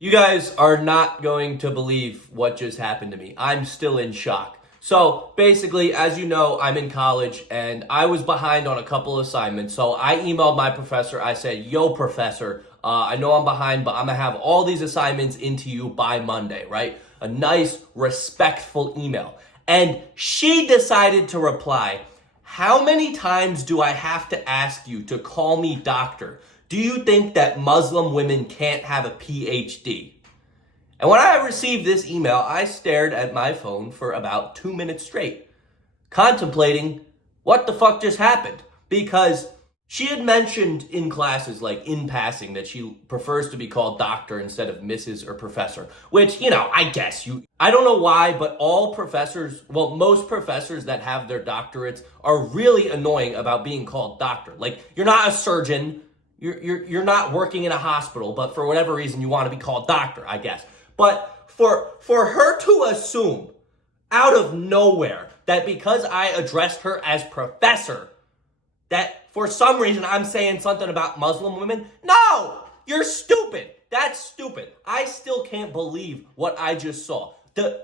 You guys are not going to believe what just happened to me. I'm still in shock. So basically, as you know, I'm in college and I was behind on a couple assignments. So I emailed my professor. I said, yo, professor, I know I'm behind, but I'm going to have all these assignments into you by Monday, right? A nice, respectful email. And she decided to reply, how many times do I have to ask you to call me doctor? Do you think that Muslim women can't have a PhD? And when I received this email, I stared at my phone for about 2 minutes straight, contemplating what the fuck just happened. Because she had mentioned in classes, like in passing, that she prefers to be called doctor instead of Mrs. or professor, which, I guess I don't know why, but most professors that have their doctorates are really annoying about being called doctor. Like, you're not a surgeon. You're not working in a hospital, but for whatever reason you want to be called doctor, I guess. But for her to assume out of nowhere that because I addressed her as professor, that for some reason I'm saying something about Muslim women, no, you're stupid. That's stupid. I still can't believe what I just saw.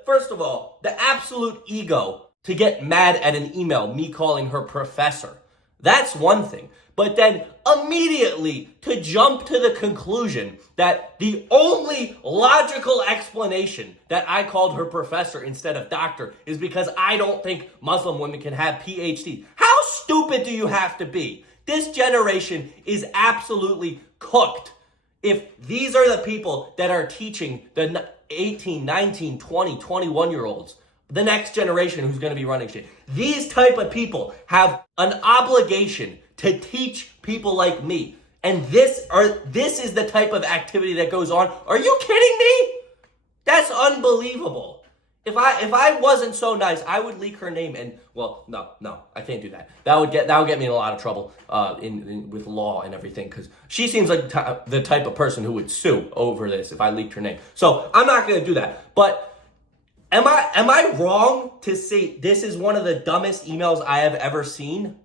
First of all, the absolute ego to get mad at an email, me calling her professor. That's one thing. But then immediately to jump to the conclusion that the only logical explanation that I called her professor instead of doctor is because I don't think Muslim women can have PhD. How stupid do you have to be? This generation is absolutely cooked. If these are the people that are teaching the 18, 19, 20, 21-year-olds, the next generation who's going to be running shit. These type of people have an obligation to teach people like me. And this is the type of activity that goes on. Are you kidding me? That's unbelievable. If I wasn't so nice, I would leak her name and no, I can't do that. That would get me in a lot of trouble with law and everything, because she seems like the type of person who would sue over this if I leaked her name. So I'm not going to do that. But Am I wrong to say this is one of the dumbest emails I have ever seen?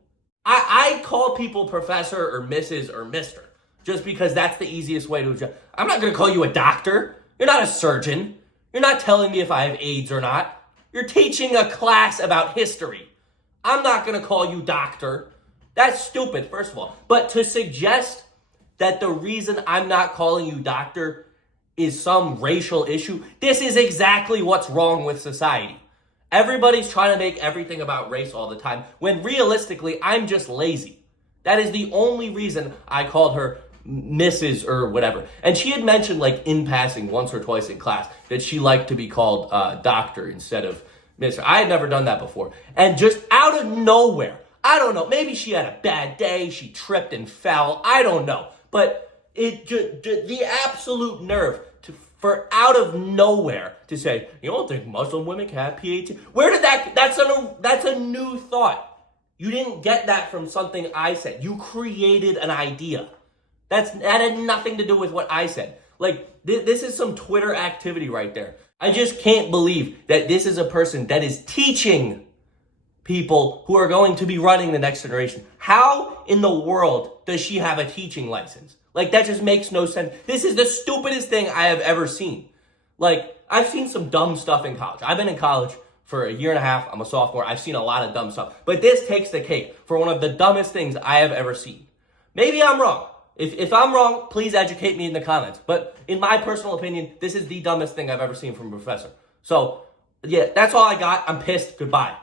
I call people professor or Mrs. or Mr. just because that's the easiest way to. I'm not going to call you a doctor. You're not a surgeon. You're not telling me if I have AIDS or not. You're teaching a class about history. I'm not going to call you doctor. That's stupid, first of all. But to suggest that the reason I'm not calling you doctor is some racial issue, this is exactly what's wrong with society. Everybody's trying to make everything about race all the time, when realistically, I'm just lazy. That is the only reason I called her Mrs. or whatever. And she had mentioned, like, in passing once or twice in class, that she liked to be called doctor instead of Mr. I had never done that before. And just out of nowhere, I don't know, maybe she had a bad day, she tripped and fell, I don't know. But the absolute nerve for out of nowhere to say, you don't think Muslim women can have PhD? Where did that's a new thought. You didn't get that from something I said. You created an idea. That had nothing to do with what I said. Like, this is some Twitter activity right there. I just can't believe that this is a person that is teaching people who are going to be running the next generation. How in the world does she have a teaching license? Like, that just makes no sense. This is the stupidest thing I have ever seen. Like, I've seen some dumb stuff in college. I've been in college for a year and a half. I'm a sophomore. I've seen a lot of dumb stuff. But this takes the cake for one of the dumbest things I have ever seen. Maybe I'm wrong. If I'm wrong, please educate me in the comments. But in my personal opinion, this is the dumbest thing I've ever seen from a professor. So, yeah, that's all I got. I'm pissed. Goodbye.